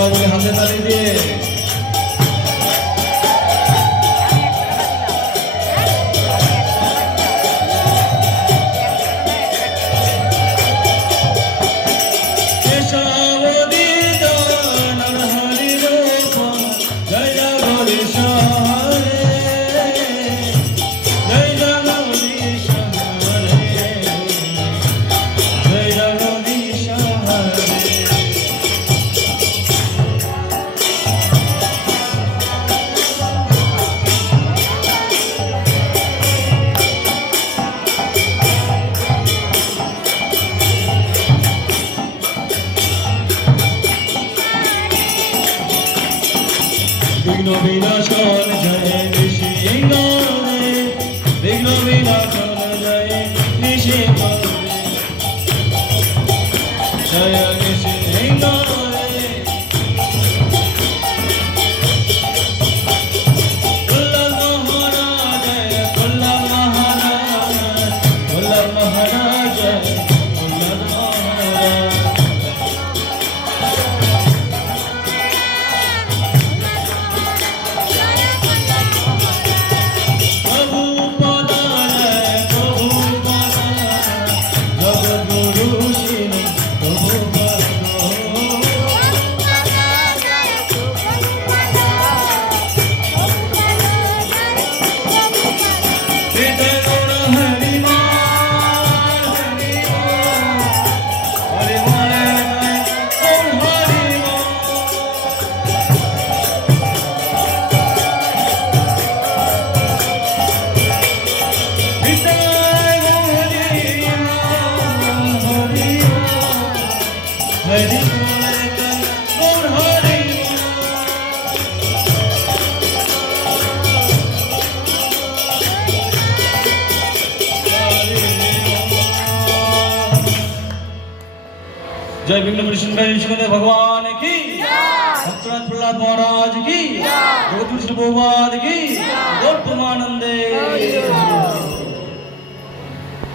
সবাই মিলে হাতে তালি দিয়ে বিঘ্ন বিনাশন জয় নিশিঙ্গে বিঘ্ন বিনাশন জয় নিশিঙ্গে জয় নিশিঙ্গে কুল্ল জয় বিঘ্ন কৃষ্ণ ভাই নিষ্কন্দ ভগবান কি? ভক্তনাথ প্রহ্লাদ মহারাজ কি? জগৎ কৃষ্ণ ভগবান কি? গৌর প্রমানন্দে